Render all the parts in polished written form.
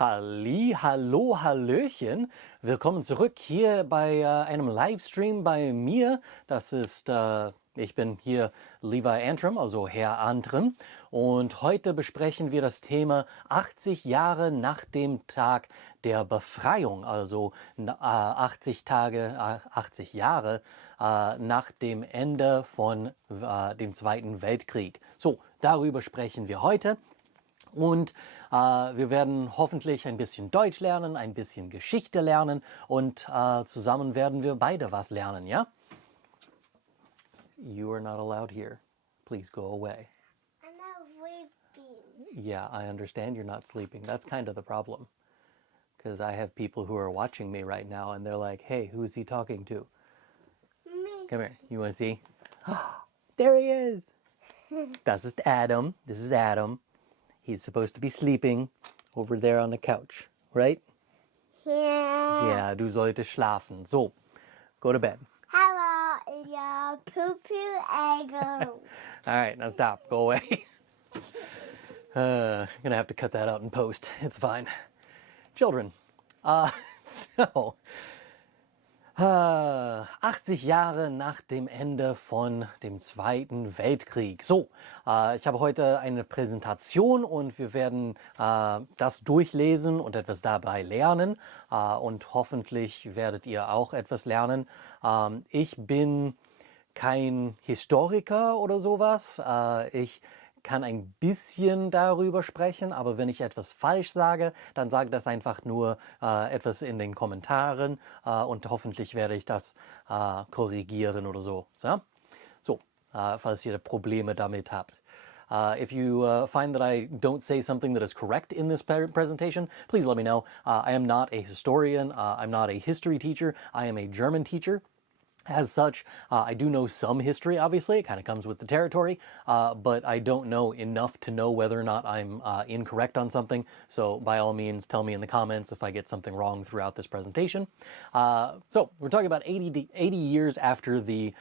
Hallo, Hallöchen. Willkommen zurück hier bei einem Livestream bei mir. Ich bin hier lieber Antrim, also Herr Antrim. Und heute besprechen wir das Thema 80 Jahre nach dem Tag der Befreiung, also 80 Jahre nach dem Ende von dem Zweiten Weltkrieg. So, darüber sprechen wir heute. Und wir werden hoffentlich ein bisschen Deutsch lernen, ein bisschen Geschichte lernen und zusammen werden wir beide was lernen, ja? You are not allowed here. Please go away. I'm not sleeping. Yeah, I understand you're not sleeping. That's kind of the problem. Because I have people who are watching me right now and they're like, hey, who's he talking to? Me. Come here. You want to see? There he is. Das ist Adam. This is Adam. He's supposed to be sleeping over there on the couch, right? Yeah. Yeah, du solltest schlafen. So, go to bed. Hello, your poo-poo eggo. All right, now stop. Go away. I'm going to have to cut that out in post. It's fine. Children. 80 Jahre nach dem Ende von dem Zweiten Weltkrieg. So, ich habe heute eine Präsentation und wir werden das durchlesen und etwas dabei lernen. Und hoffentlich werdet ihr auch etwas lernen. Ich bin kein Historiker oder sowas. Ich kann ein bisschen darüber sprechen, aber wenn ich etwas falsch sage, dann sage das einfach nur etwas in den Kommentaren und hoffentlich werde ich das korrigieren oder so. So, falls ihr Probleme damit habt. If you find that I don't say something that is correct in this presentation, please let me know. I am not a historian. I'm not a history teacher. I am a German teacher. As such, I do know some history, obviously. It kind of comes with the territory, but I don't know enough to know whether or not I'm incorrect on something. So by all means, tell me in the comments if I get something wrong throughout this presentation. So we're talking about 80 years after the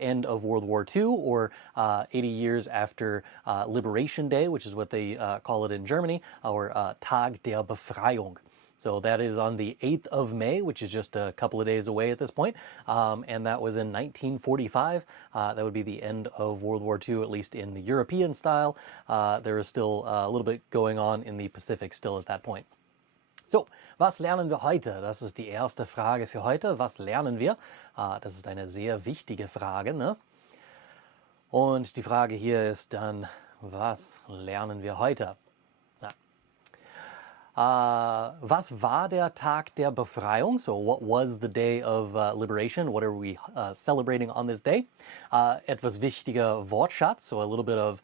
end of World War II, or 80 years after Liberation Day, which is what they call it in Germany, or Tag der Befreiung. So that is on the 8th of May, which is just a couple of days away at this point. And that was in 1945. That would be the end of World War II, at least in the European style. There is still a little bit going on in the Pacific still at that point. So, was lernen wir heute? Das ist die erste Frage für heute. Was lernen wir? Das ist eine sehr wichtige Frage, ne? Und die Frage hier ist dann, was lernen wir heute? Was war der Tag der Befreiung? So what was the day of liberation? What are we celebrating on this day? Etwas wichtiger Wortschatz, so a little bit of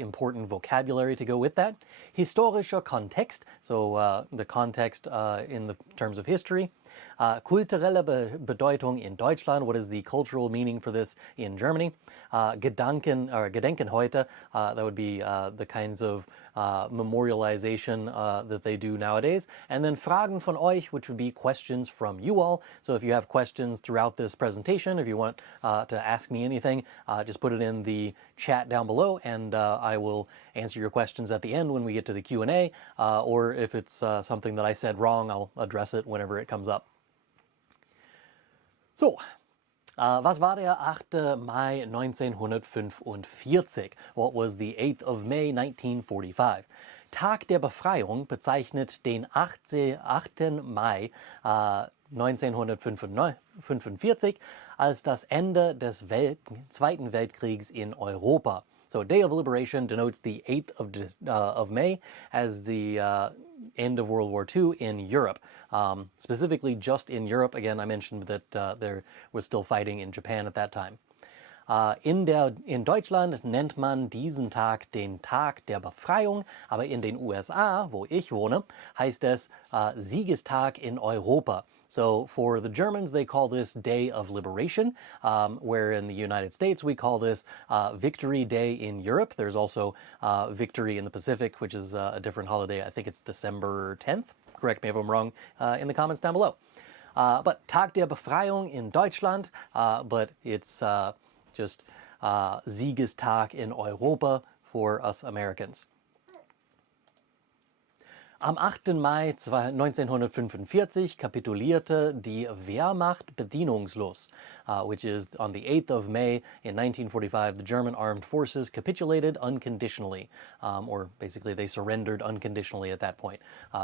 important vocabulary to go with that. Historischer Kontext, so the context in the terms of history. Kulturelle Bedeutung in Deutschland. What is the cultural meaning for this in Germany? Gedenken heute. That would be the kinds of memorialization that they do nowadays. And then Fragen von euch, which would be questions from you all. So if you have questions throughout this presentation, if you want to ask me anything, just put it in the chat down below and I will answer your questions at the end when we get to the Q&A. Or if it's something that I said wrong, I'll address it whenever it comes up. So, was war der 8. Mai 1945? What was the 8th of May 1945? Tag der Befreiung bezeichnet den 8. Mai 1945 als das Ende des Zweiten Weltkriegs in Europa. So Day of Liberation denotes the 8th of May as the end of World War II in Europe. Specifically just in Europe. Again, I mentioned that there was still fighting in Japan at that time. In Deutschland nennt man diesen Tag den Tag der Befreiung, aber in den USA, wo ich wohne, heißt es Siegestag in Europa. So for the Germans, they call this Day of Liberation, where in the United States, we call this Victory Day in Europe. There's also Victory in the Pacific, which is a different holiday. I think it's December 10th. Correct me if I'm wrong in the comments down below. But Tag der Befreiung in Deutschland, but it's just Siegestag in Europa for us Americans. Am 8. Mai 1945 kapitulierte die Wehrmacht bedingungslos, which is on the 8th of May in 1945, the German armed forces capitulated unconditionally, or basically they surrendered unconditionally at that point,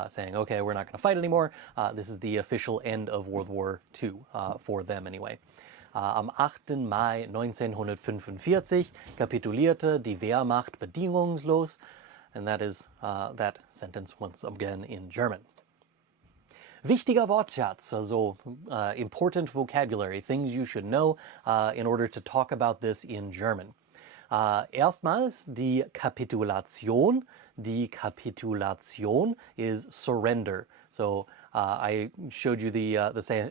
saying, okay, we're not going to fight anymore. This is the official end of World War II, for them anyway. Am 8. Mai 1945 kapitulierte die Wehrmacht bedingungslos. And that is that sentence once again in German. Wichtiger Wortschatz, also important vocabulary, things you should know in order to talk about this in German. Erstmals die Kapitulation. Die Kapitulation is surrender. So I showed you the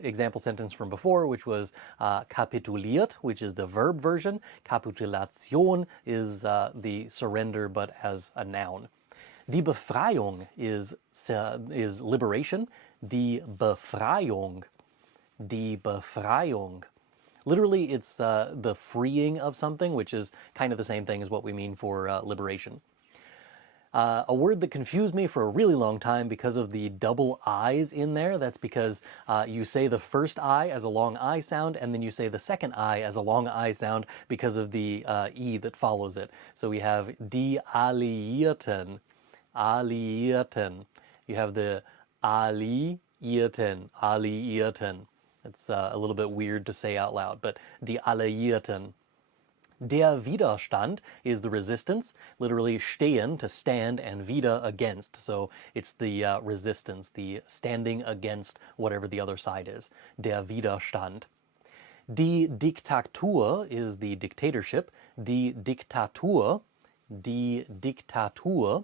example sentence from before, which was kapituliert, which is the verb version. Kapitulation is the surrender, but as a noun. Die Befreiung is liberation. Die Befreiung. Die Befreiung. Literally, it's the freeing of something, which is kind of the same thing as what we mean for liberation. A word that confused me for a really long time because of the double I's in there. That's because you say the first I as a long I sound, and then you say the second I as a long I sound because of the E that follows it. So we have die Alliierten, Alliierten. You have the Alliierten, Alliierten. It's a little bit weird to say out loud, but die Alliierten. Der Widerstand is the resistance, literally stehen, to stand, and wieder, against. So it's the resistance, the standing against whatever the other side is. Der Widerstand. Die Diktatur is the dictatorship. Die Diktatur. Die Diktatur.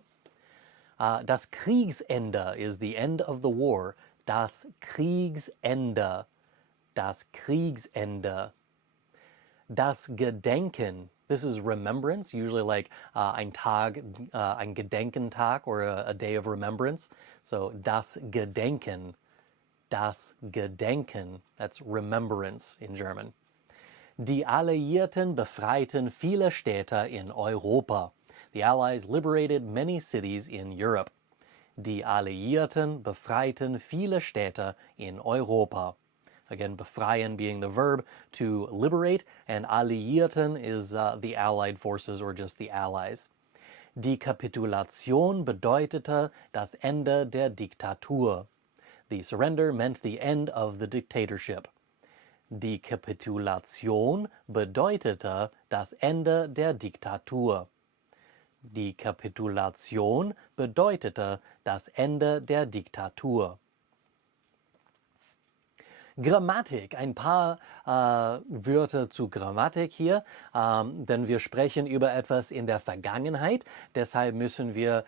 Das Kriegsende is the end of the war. Das Kriegsende. Das Kriegsende. Das Gedenken. This is remembrance, usually like ein Tag, ein Gedenkentag, or a day of remembrance. So das Gedenken. Das Gedenken. That's remembrance in German. Die Alliierten befreiten viele Städte in Europa. The Allies liberated many cities in Europe. Die Alliierten befreiten viele Städte in Europa. Again, befreien being the verb to liberate, and Alliierten is the Allied forces or just the Allies. Die Kapitulation bedeutete das Ende der Diktatur. The surrender meant the end of the dictatorship. Die Kapitulation bedeutete das Ende der Diktatur. Die Kapitulation bedeutete das Ende der Diktatur. Grammatik, ein paar Wörter zu Grammatik hier, denn wir sprechen über etwas in der Vergangenheit, deshalb müssen wir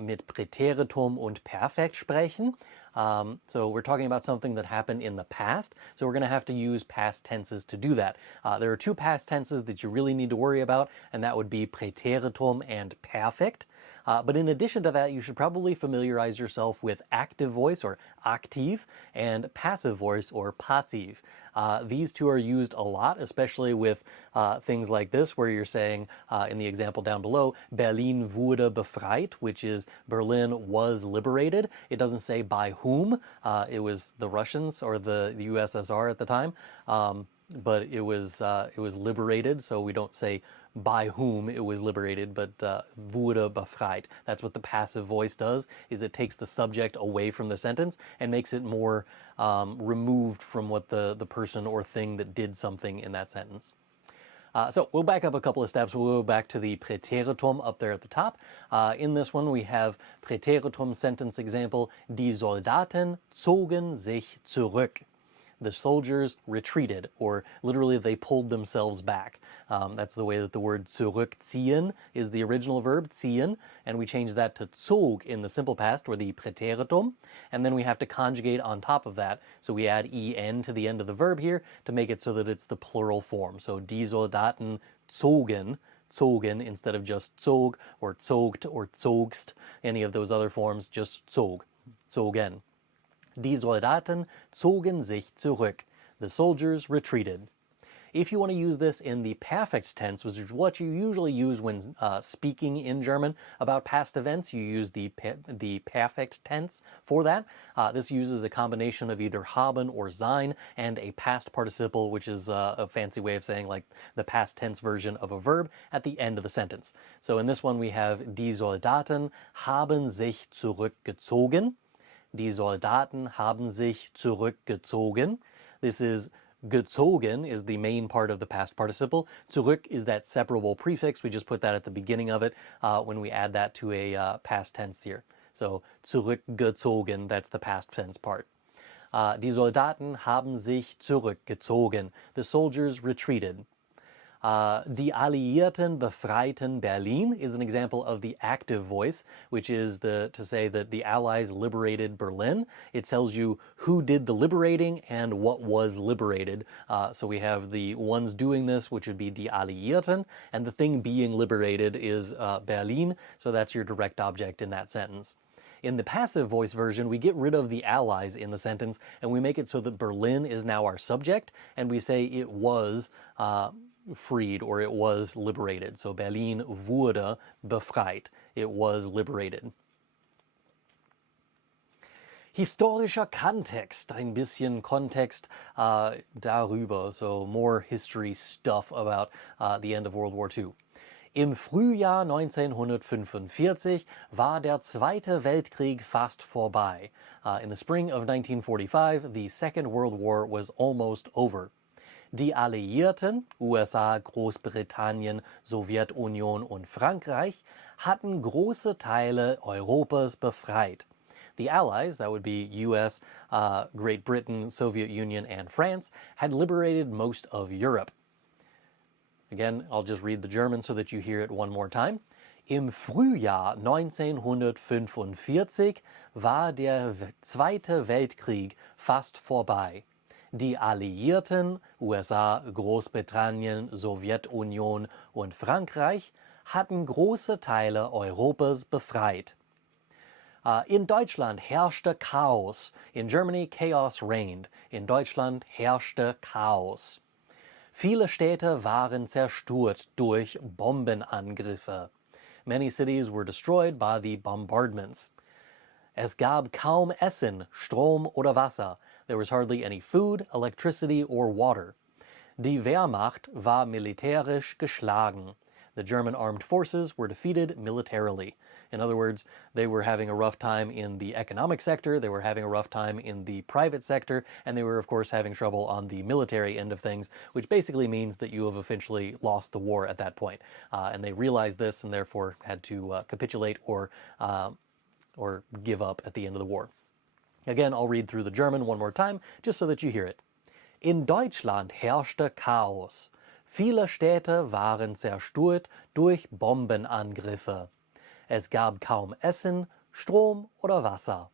mit Präteritum und Perfekt sprechen. So we're talking about something that happened in the past, so we're going to have to use past tenses to do that. There are two past tenses that you really need to worry about, and that would be Präteritum and Perfekt. But in addition to that, you should probably familiarize yourself with active voice, or aktiv, and passive voice, or passiv. These two are used a lot, especially with things like this, where you're saying, in the example down below, Berlin wurde befreit, which is Berlin was liberated. It doesn't say by whom. It was the Russians or the USSR at the time, but it was liberated, so we don't say by whom it was liberated, but wurde befreit. That's what the passive voice does, is it takes the subject away from the sentence and makes it more removed from what the person or thing that did something in that sentence. So we'll back up a couple of steps. We'll go back to the Präteritum up there at the top. In this one we have Präteritum sentence example, die Soldaten zogen sich zurück. The soldiers retreated, or literally they pulled themselves back. That's the way that the word zurückziehen is the original verb, ziehen, and we change that to zog in the simple past, or the Präteritum, and then we have to conjugate on top of that. So we add en to the end of the verb here to make it so that it's the plural form. So die Soldaten zogen, zogen instead of just zog, or zogt, or zogst, any of those other forms, just zog, zogen. Die Soldaten zogen sich zurück. The soldiers retreated. If you want to use this in the perfect tense, which is what you usually use when speaking in German about past events, you use the perfect tense for that. This uses a combination of either haben or sein and a past participle, which is a fancy way of saying like the past tense version of a verb at the end of the sentence. So in this one we have die Soldaten haben sich zurückgezogen. Die Soldaten haben sich zurückgezogen. This is gezogen is the main part of the past participle. Zurück is that separable prefix. We just put that at the beginning of it when we add that to a past tense here. So zurückgezogen, that's the past tense part. Die Soldaten haben sich zurückgezogen. The soldiers retreated. Die Alliierten befreiten Berlin is an example of the active voice, which is to say that the Allies liberated Berlin. It tells you who did the liberating and what was liberated. So we have the ones doing this, which would be die Alliierten, and the thing being liberated is Berlin, so that's your direct object in that sentence. In the passive voice version, we get rid of the Allies in the sentence, and we make it so that Berlin is now our subject, and we say it was freed or it was liberated. So Berlin wurde befreit. It was liberated. Historischer Kontext, ein bisschen Kontext darüber. So more history stuff about the end of World War II. Im Frühjahr 1945 war der Zweite Weltkrieg fast vorbei. In the spring of 1945, the Second World War was almost over. Die Alliierten, USA, Großbritannien, Sowjetunion und Frankreich, hatten große Teile Europas befreit. The Allies, that would be US, Great Britain, Soviet Union, and France, had liberated most of Europe. Again, I'll just read the German so that you hear it one more time. Im Frühjahr 1945 war der Zweite Weltkrieg fast vorbei. Die Alliierten, USA, Großbritannien, Sowjetunion und Frankreich, hatten große Teile Europas befreit. In Deutschland herrschte Chaos. In Germany, chaos reigned. In Deutschland herrschte Chaos. Viele Städte waren zerstört durch Bombenangriffe. Many cities were destroyed by the bombardments. Es gab kaum Essen, Strom oder Wasser. There was hardly any food, electricity, or water. Die Wehrmacht war militärisch geschlagen. The German armed forces were defeated militarily. In other words, they were having a rough time in the economic sector, they were having a rough time in the private sector, and they were, of course, having trouble on the military end of things, which basically means that you have officially lost the war at that point. And they realized this and therefore had to capitulate or give up at the end of the war. Again, I'll read through the German one more time, just so that you hear it. In Deutschland herrschte Chaos. Viele Städte waren zerstört durch Bombenangriffe. Es gab kaum Essen, Strom oder Wasser.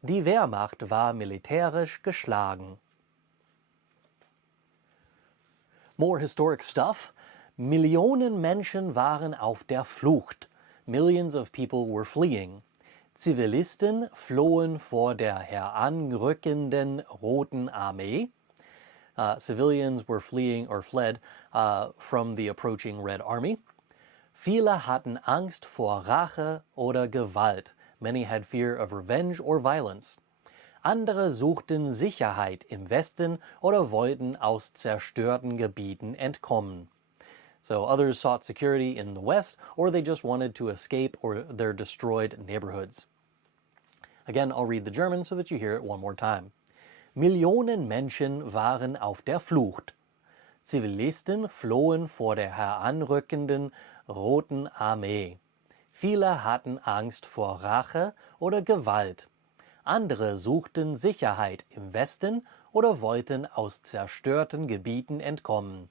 Die Wehrmacht war militärisch geschlagen. More historic stuff. Millionen Menschen waren auf der Flucht. Millions of people were fleeing. Zivilisten flohen vor der heranrückenden Roten Armee. Civilians were fleeing or fled from the approaching Red Army. Viele hatten Angst vor Rache oder Gewalt. Many had fear of revenge or violence. Andere suchten Sicherheit im Westen oder wollten aus zerstörten Gebieten entkommen. So others sought security in the West, or they just wanted to escape or their destroyed neighborhoods. Again, I'll read the German so that you hear it one more time. Millionen Menschen waren auf der Flucht. Zivilisten flohen vor der heranrückenden Roten Armee. Viele hatten Angst vor Rache oder Gewalt. Andere suchten Sicherheit im Westen oder wollten aus zerstörten Gebieten entkommen.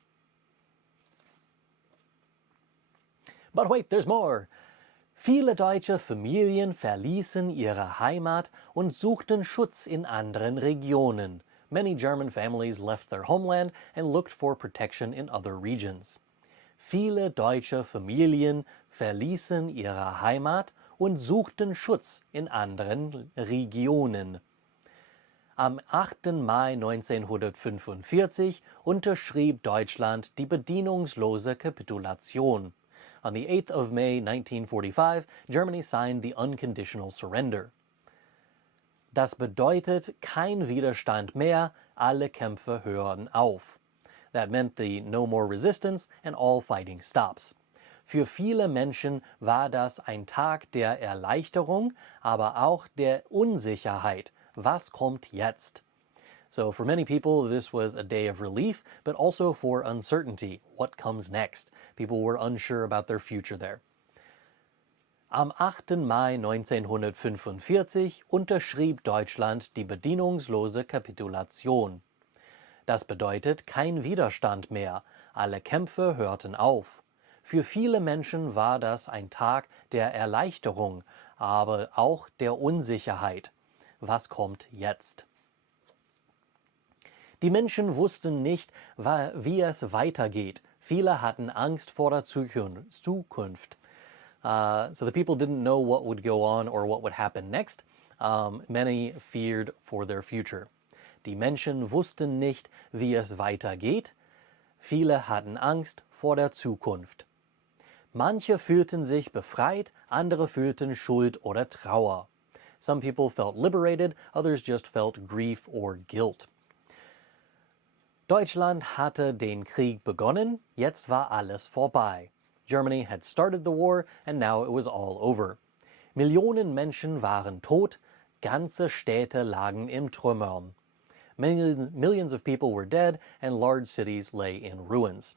But wait, there's more! Viele deutsche Familien verließen ihre Heimat und suchten Schutz in anderen Regionen. Many German families left their homeland and looked for protection in other regions. Viele deutsche Familien verließen ihre Heimat und suchten Schutz in anderen Regionen. Am 8. Mai 1945 unterschrieb Deutschland die bedingungslose Kapitulation. On the 8th of May 1945, Germany signed the unconditional surrender. Das bedeutet kein Widerstand mehr, alle Kämpfe hören auf. That meant the no more resistance and all fighting stops. Für viele Menschen war das ein Tag der Erleichterung, aber auch der Unsicherheit. Was kommt jetzt? So for many people, this was a day of relief, but also for uncertainty. What comes next? People were unsure about their future there. Am 8. Mai 1945 unterschrieb Deutschland die bedingungslose Kapitulation. Das bedeutet kein Widerstand mehr. Alle Kämpfe hörten auf. Für viele Menschen war das ein Tag der Erleichterung, aber auch der Unsicherheit. Was kommt jetzt? Die Menschen wussten nicht, wie es weitergeht. Viele hatten Angst vor der Zukunft. So the people didn't know what would go on or what would happen next. Many feared for their future. Die Menschen wussten nicht, wie es weitergeht. Viele hatten Angst vor der Zukunft. Manche fühlten sich befreit, andere fühlten Schuld oder Trauer. Some people felt liberated, others just felt grief or guilt. Deutschland hatte den Krieg begonnen, jetzt war alles vorbei. Germany had started the war and now it was all over. Millionen Menschen waren tot, ganze Städte lagen im Trümmern. Millions of people were dead and large cities lay in ruins.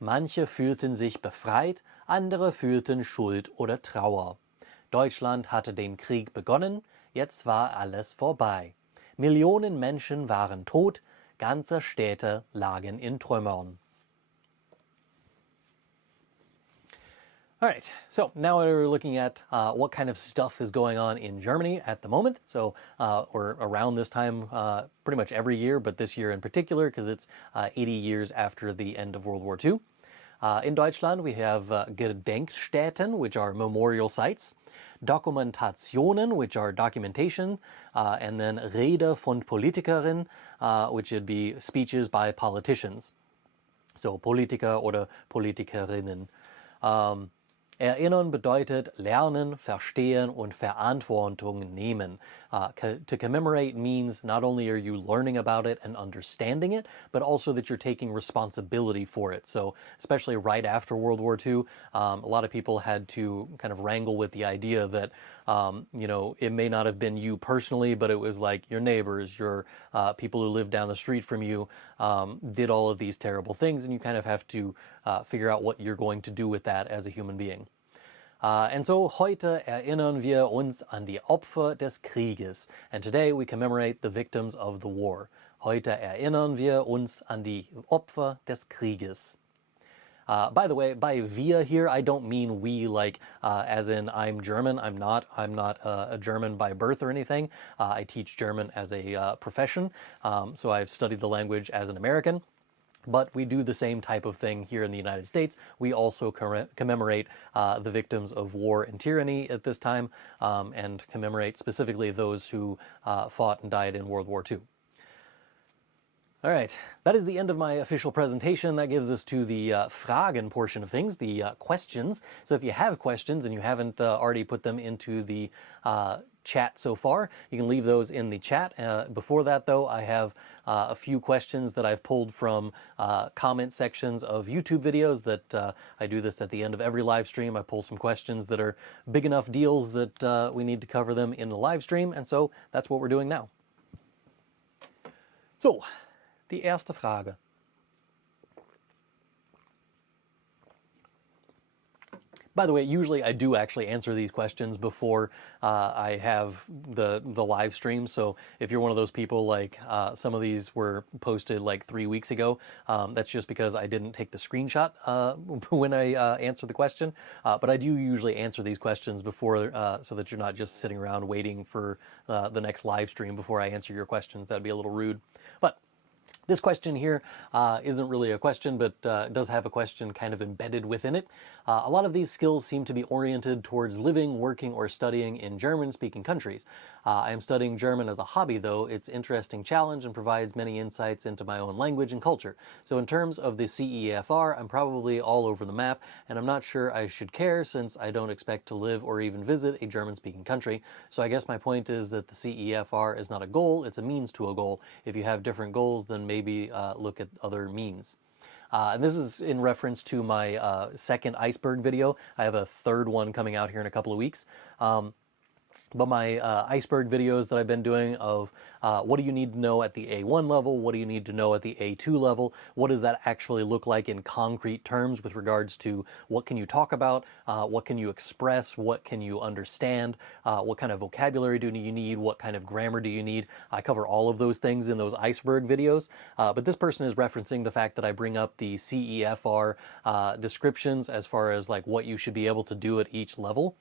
Manche fühlten sich befreit, andere fühlten Schuld oder Trauer. Deutschland hatte den Krieg begonnen, jetzt war alles vorbei. Millionen Menschen waren tot, ganze Städte lagen in Trümmern. All right, so now we're looking at what kind of stuff is going on in Germany at the moment. So we're around this time pretty much every year, but this year in particular because it's 80 years after the end of World War II. In Deutschland, we have Gedenkstätten, which are memorial sites, Dokumentationen, which are documentation, and then Rede von Politikerinnen, which would be speeches by politicians. So Politiker oder Politikerinnen. Erinnern bedeutet lernen, verstehen und Verantwortung nehmen. To commemorate means not only are you learning about it and understanding it, but also that you're taking responsibility for it. So especially right after World War II, a lot of people had to kind of wrangle with the idea that, it may not have been you personally, but it was like your neighbors, your people who live down the street from you did all of these terrible things, and you kind of have to figure out what you're going to do with that as a human being. And so heute erinnern wir uns an die Opfer des Krieges. And today we commemorate the victims of the war. Heute erinnern wir uns an die Opfer des Krieges. By the way, by wir here, I don't mean we like as in I'm German. I'm not a German by birth or anything. I teach German as a profession. So I've studied the language as an American. But we do the same type of thing here in the United States. We also commemorate the victims of war and tyranny at this time and commemorate specifically those who fought and died in World War II. All right, that is the end of my official presentation. That gives us to the Fragen portion of things, the questions. So if you have questions and you haven't already put them into the chat so far, you can leave those in the chat. Before that, though, I have a few questions that I've pulled from comment sections of YouTube videos that I do this at the end of every live stream. I pull some questions that are big enough deals that we need to cover them in the live stream, and so that's what we're doing now. So, die erste Frage. By the way, usually I do actually answer these questions before I have the live stream. So if you're one of those people like some of these were posted like 3 weeks ago, that's just because I didn't take the screenshot when I answer the question. But I do usually answer these questions before so that you're not just sitting around waiting for the next live stream before I answer your questions. That'd be a little rude. But This question here isn't really a question, but does have a question kind of embedded within it. A lot of these skills seem to be oriented towards living, working, or studying in German-speaking countries. I am studying German as a hobby, though. It's an interesting challenge and provides many insights into my own language and culture. So in terms of the CEFR, I'm probably all over the map, and I'm not sure I should care since I don't expect to live or even visit a German-speaking country. So I guess my point is that the CEFR is not a goal, it's a means to a goal. If you have different goals, then maybe look at other means. And this is in reference to my second iceberg video. I have a third one coming out here in a couple of weeks. But my iceberg videos that I've been doing of what do you need to know at the A1 level, what do you need to know at the A2 level, what does that actually look like in concrete terms with regards to what can you talk about, what can you express, what can you understand, what kind of vocabulary do you need, what kind of grammar do you need. I cover all of those things in those iceberg videos, but this person is referencing the fact that I bring up the CEFR descriptions as far as like what you should be able to do at each level.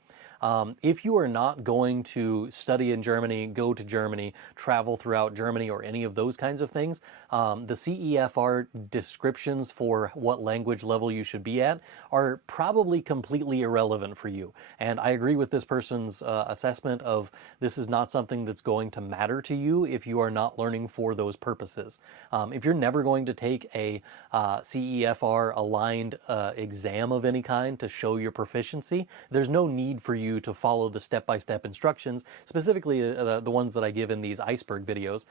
If you are not going to study in Germany, go to Germany, travel throughout Germany, or any of those kinds of things, the CEFR descriptions for what language level you should be at are probably completely irrelevant for you. And I agree with this person's assessment of this is not something that's going to matter to you if you are not learning for those purposes. If you're never going to take a CEFR aligned exam of any kind to show your proficiency, there's no need for you to follow the step-by-step instructions, specifically the ones that I give in these iceberg videos.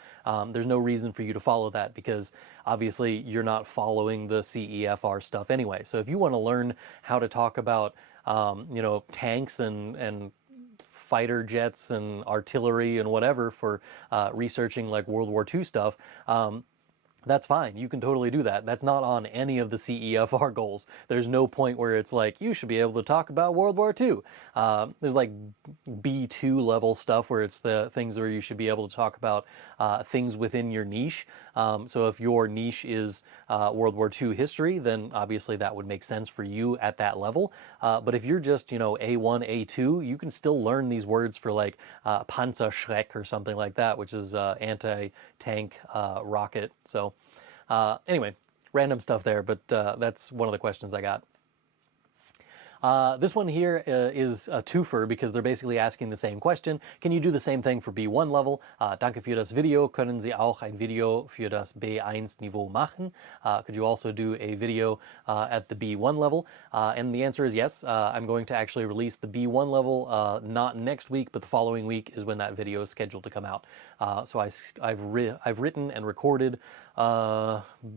There's no reason for you to follow that because obviously you're not following the CEFR stuff anyway. So if you want to learn how to talk about tanks and fighter jets and artillery and whatever for researching like World War II stuff, that's fine. You can totally do that. That's not on any of the CEFR goals. There's no point where it's like, you should be able to talk about World War II. There's like B2 level stuff where it's the things where you should be able to talk about things within your niche. So if your niche is World War II history, then obviously that would make sense for you at that level. But if you're just, A1, A2, you can still learn these words for like Panzerschreck or something like that, which is anti-tank rocket. So anyway, random stuff there, but that's one of the questions I got. This one here is a twofer because they're basically asking the same question. Can you do the same thing for B1 level? Danke für das Video. Können Sie auch ein Video für das B1 Niveau machen? Could you also do a video at the B1 level? And the answer is yes. I'm going to actually release the B1 level not next week, but the following week is when that video is scheduled to come out. So I've written and recorded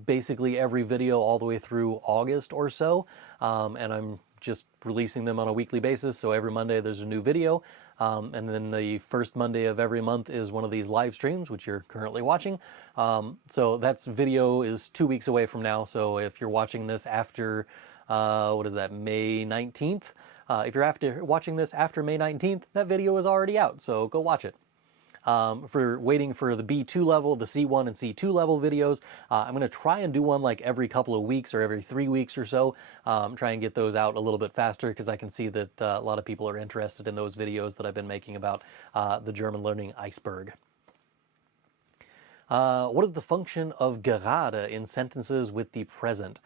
basically every video all the way through August or so, and I'm just releasing them on a weekly basis. So every Monday there's a new video, and then the first Monday of every month is one of these live streams, which you're currently watching. So that video is 2 weeks away from now. So if you're watching this after, May 19th? If you're watching this after May 19th, that video is already out. So go watch it. For waiting for the B2 level, the C1 and C2 level videos. I'm going to try and do one like every couple of weeks or every 3 weeks or so. Try and get those out a little bit faster because I can see that a lot of people are interested in those videos that I've been making about the German learning iceberg. What is the function of gerade in sentences with the present?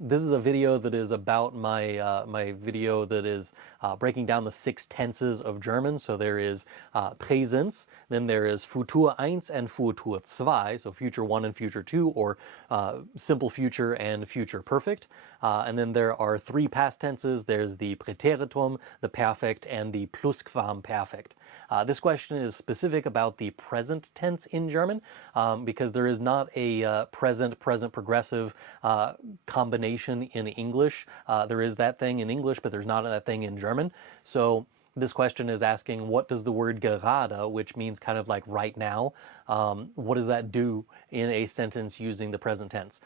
This is a video that is about my video that is breaking down the 6 tenses of German. So there is Präsens, then there is Futur 1 and Futur 2, so future 1 and future 2, or simple future and future perfect. And then there are 3 past tenses. There's the Präteritum, the perfect, and the Plusquamperfekt. This question is specific about the present tense in German because there is not a present progressive combination in English. There is that thing in English, but there's not that thing in German. So this question is asking, what does the word gerade, which means kind of like right now, what does that do in a sentence using the present tense?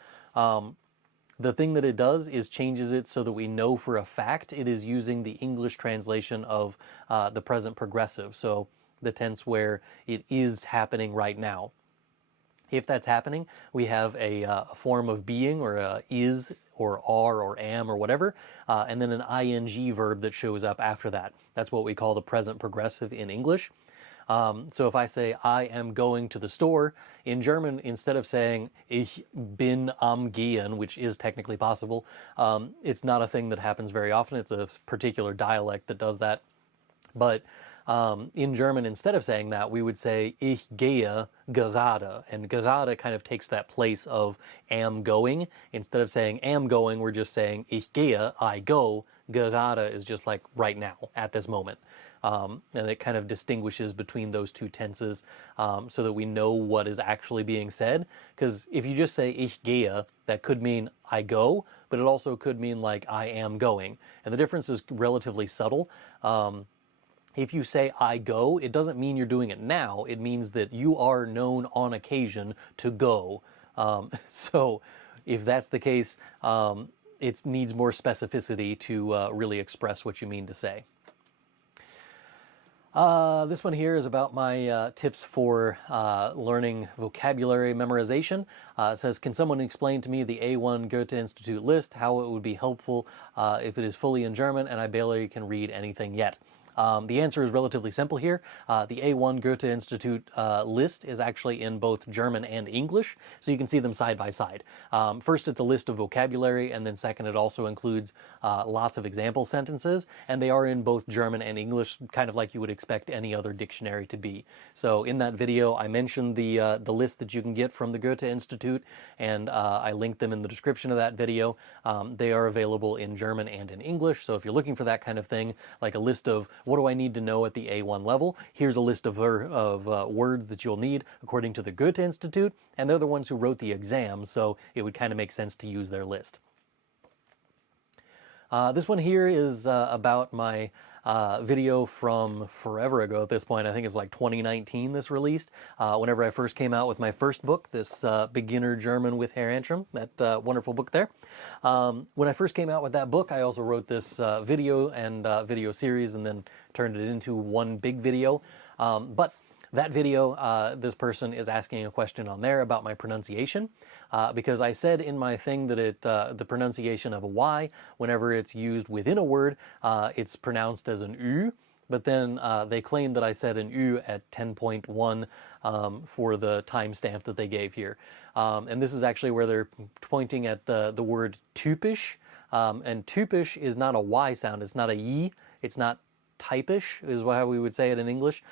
The thing that it does is changes it so that we know for a fact it is using the English translation of the present progressive, so the tense where it is happening right now. If that's happening, we have a form of being, or a is, or are, or am, or whatever, and then an ing verb that shows up after that. That's what we call the present progressive in English. So if I say I am going to the store, in German, instead of saying ich bin am gehen, which is technically possible, it's not a thing that happens very often. It's a particular dialect that does that. But in German, instead of saying that, we would say ich gehe gerade. And gerade kind of takes that place of am going. Instead of saying am going, we're just saying ich gehe, I go. Gerade is just like right now, at this moment. And it kind of distinguishes between those two tenses so that we know what is actually being said. Because if you just say ich gehe, that could mean I go, but it also could mean like I am going. And the difference is relatively subtle. If you say I go, it doesn't mean you're doing it now. It means that you are known on occasion to go. So if that's the case, it needs more specificity to really express what you mean to say. This one here is about my tips for learning vocabulary memorization. It says, can someone explain to me the A1 Goethe Institute list, how it would be helpful if it is fully in German and I barely can read anything yet? The answer is relatively simple here. The A1 Goethe Institute list is actually in both German and English, so you can see them side by side. First, it's a list of vocabulary, and then second, it also includes lots of example sentences, and they are in both German and English, kind of like you would expect any other dictionary to be. So in that video, I mentioned the list that you can get from the Goethe Institute, and I linked them in the description of that video. They are available in German and in English, so if you're looking for that kind of thing, like a list of what do I need to know at the A1 level? Here's a list of words that you'll need according to the Goethe Institute, and they're the ones who wrote the exams, so it would kind of make sense to use their list. This one here is about my video from forever ago at this point. I think it's like 2019 this released, whenever I first came out with my first book, this Beginner German with Herr Antrim, that wonderful book there. When I first came out with that book, I also wrote this video and video series and then turned it into one big video. But that video, this person is asking a question on there about my pronunciation, because I said in my thing that the pronunciation of a Y, whenever it's used within a word, it's pronounced as an U, but then they claim that I said an U at 10.1 for the timestamp that they gave here. And this is actually where they're pointing at the word typisch, and typisch is not a Y sound, it's not a Y, it's not typisch is how we would say it in English.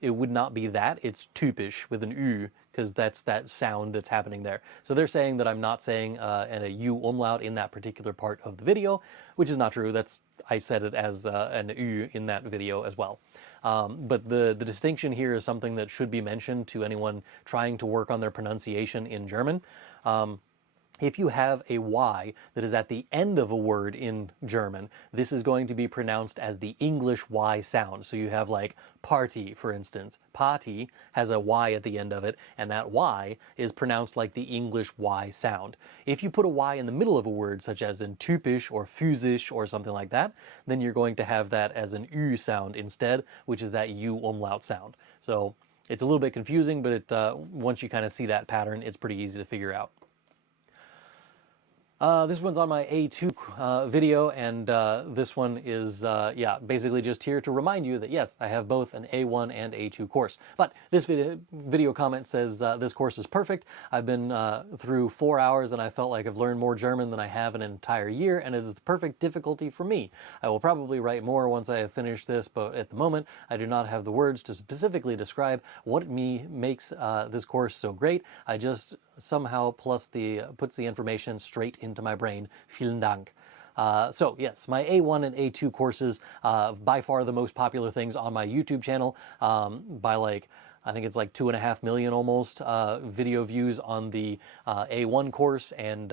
It would not be that. It's typisch with an U, because that's that sound that's happening there. So they're saying that I'm not saying a U umlaut in that particular part of the video, which is not true. I said it as an U in that video as well. But the distinction here is something that should be mentioned to anyone trying to work on their pronunciation in German. If you have a Y that is at the end of a word in German, this is going to be pronounced as the English Y sound. So you have like party, for instance. Party has a Y at the end of it, and that Y is pronounced like the English Y sound. If you put a Y in the middle of a word, such as in typisch or physisch or something like that, then you're going to have that as an U sound instead, which is that U umlaut sound. So it's a little bit confusing, but once you kind of see that pattern, it's pretty easy to figure out. This one's on my A2 video, and this one is, basically just here to remind you that, yes, I have both an A1 and A2 course. But this video comment says, this course is perfect. I've been through 4 hours, and I felt like I've learned more German than I have in an entire year, and it is the perfect difficulty for me. I will probably write more once I have finished this, but at the moment, I do not have the words to specifically describe what makes this course so great. I just somehow puts the information straight into my brain. Vielen Dank. So yes, my A1 and A2 courses, by far the most popular things on my YouTube channel, by like, I think it's like 2.5 million almost video views on the A1 course, and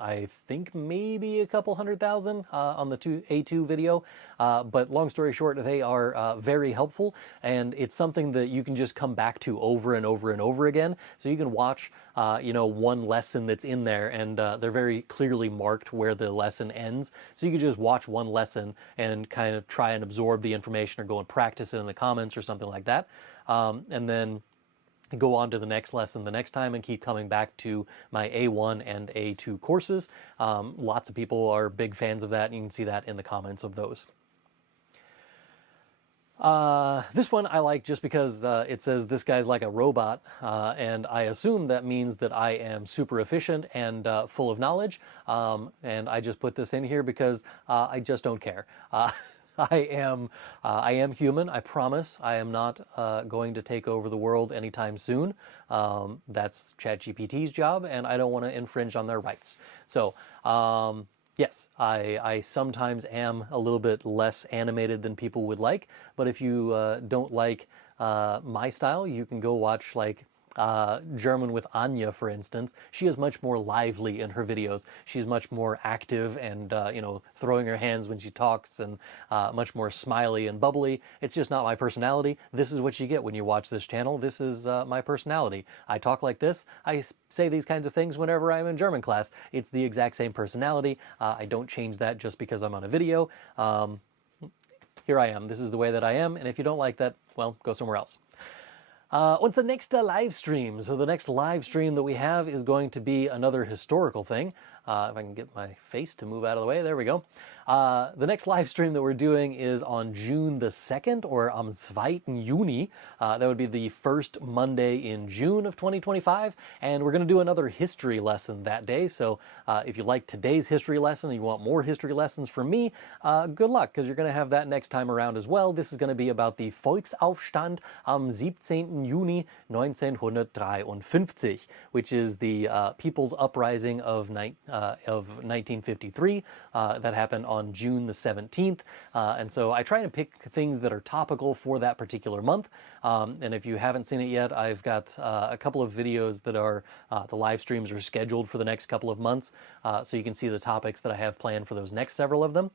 I think maybe a couple 100,000 on the A2 video. But long story short, they are very helpful, and it's something that you can just come back to over and over and over again. So you can watch, one lesson that's in there, and they're very clearly marked where the lesson ends. So you can just watch one lesson and kind of try and absorb the information or go and practice it in the comments or something like that. And then go on to the next lesson the next time and keep coming back to my A1 and A2 courses. Lots of people are big fans of that, and you can see that in the comments of those. This one I like just because it says this guy's like a robot, and I assume that means that I am super efficient and full of knowledge. And I just put this in here because I just don't care. I am human. I promise. I am not going to take over the world anytime soon. That's ChatGPT's job, and I don't want to infringe on their rights. So. Yes, I sometimes am a little bit less animated than people would like, but if you don't like my style, you can go watch like German with Anya, for instance. She is much more lively in her videos. She's much more active and, throwing her hands when she talks and much more smiley and bubbly. It's just not my personality. This is what you get when you watch this channel. This is my personality. I talk like this. I say these kinds of things whenever I'm in German class. It's the exact same personality. I don't change that just because I'm on a video. Here I am. This is the way that I am. And if you don't like that, well, go somewhere else. Unser nächster Livestream. So the next live stream that we have is going to be another historical thing. If I can get my face to move out of the way, there we go. The next live stream that we're doing is on June the 2nd, or am Zweiten Juni. That would be the first Monday in June of 2025. And we're going to do another history lesson that day. So if you like today's history lesson and you want more history lessons from me, good luck, because you're going to have that next time around as well. This is going to be about the Volksaufstand am 17. Juni 1953, which is the People's Uprising of 1953 that happened on June the 17th. And so I try to pick things that are topical for that particular month. And if you haven't seen it yet, I've got a couple of videos that are, the live streams are scheduled for the next couple of months. So you can see the topics that I have planned for those next several of them.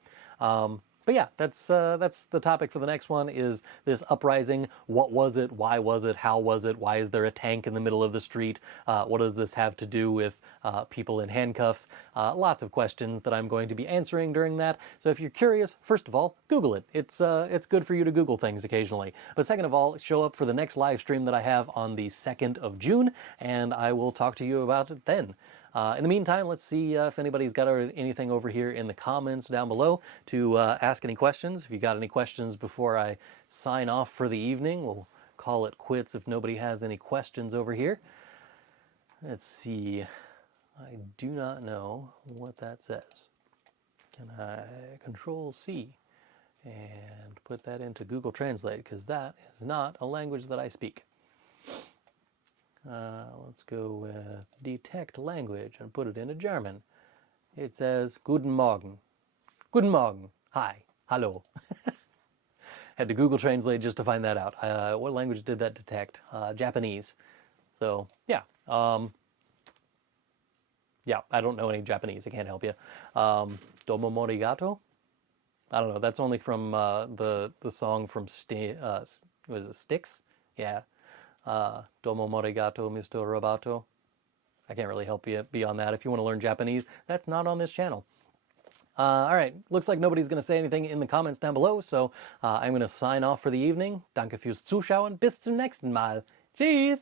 But yeah, that's the topic for the next one, is this uprising. What was it? Why was it? How was it? Why is there a tank in the middle of the street? What does this have to do with people in handcuffs? Lots of questions that I'm going to be answering during that. So if you're curious, first of all, Google it. It's good for you to Google things occasionally. But second of all, show up for the next live stream that I have on the 2nd of June, and I will talk to you about it then. In the meantime, let's see if anybody's got anything over here in the comments down below to ask any questions. If you got any questions before I sign off for the evening, we'll call it quits if nobody has any questions over here. Let's see. I do not know what that says. Can I Control C and put that into Google Translate, because that is not a language that I speak. Let's go with detect language and put it into German. It says Guten Morgen. Guten Morgen. Hi. Hallo. Had to Google Translate just to find that out. What language did that detect? Japanese. So yeah. Yeah, I don't know any Japanese. I can't help you. Domo morigato? I don't know. That's only from the song from was it Styx? Yeah. Domo morigato, Mr. Robato. I can't really help you beyond that. If you want to learn Japanese, that's not on this channel. All right, looks like nobody's going to say anything in the comments down below, so I'm going to sign off for the evening. Danke fürs Zuschauen. Bis zum nächsten Mal. Tschüss!